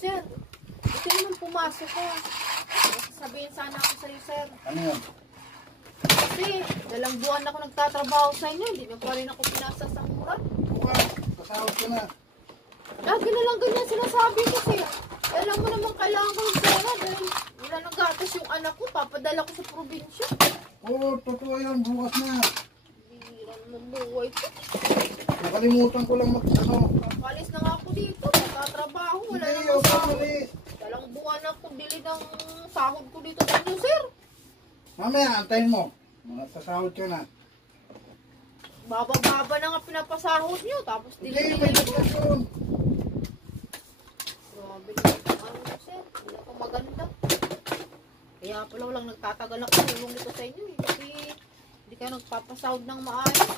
sir. Ito naman pumasok ka. Sabihin sana ako sa'yo, sir. Ano yun? Kasi, dalang buwan ako nagtatrabaho sa inyo. Hindi mo pa rin ako pinasa sa mura. Buka, kasahod ka na. Lagi na lang ganyan sinasabi ko, sir. Alam mo naman kailangan ko ng pera dahil wala nang gatas yung anak ko. Papadala ko sa probinsya. Oo, totoo yan. Bukas na. Bihira naman buhay ko. Nakalimutan ko lang Kakalis na nga ako dito. Nagtatrabaho. Wala Hindi, nang sahod. ulit. Dalang buwan ako bili ng sahod ko dito sa inyo, sir. Mamaya, antayin mo. Sasahod ka na. Baba-baba na nga pinapasahod nyo. Tapos Hindi, dili-dili may ko. diskusyon. Grabe naman ano, sir. Hindi ako maganda. Kaya pala walang nagtatagal ako tulong dito sa inyo. Kasi hindi kayo nagpapasahod ng maayos.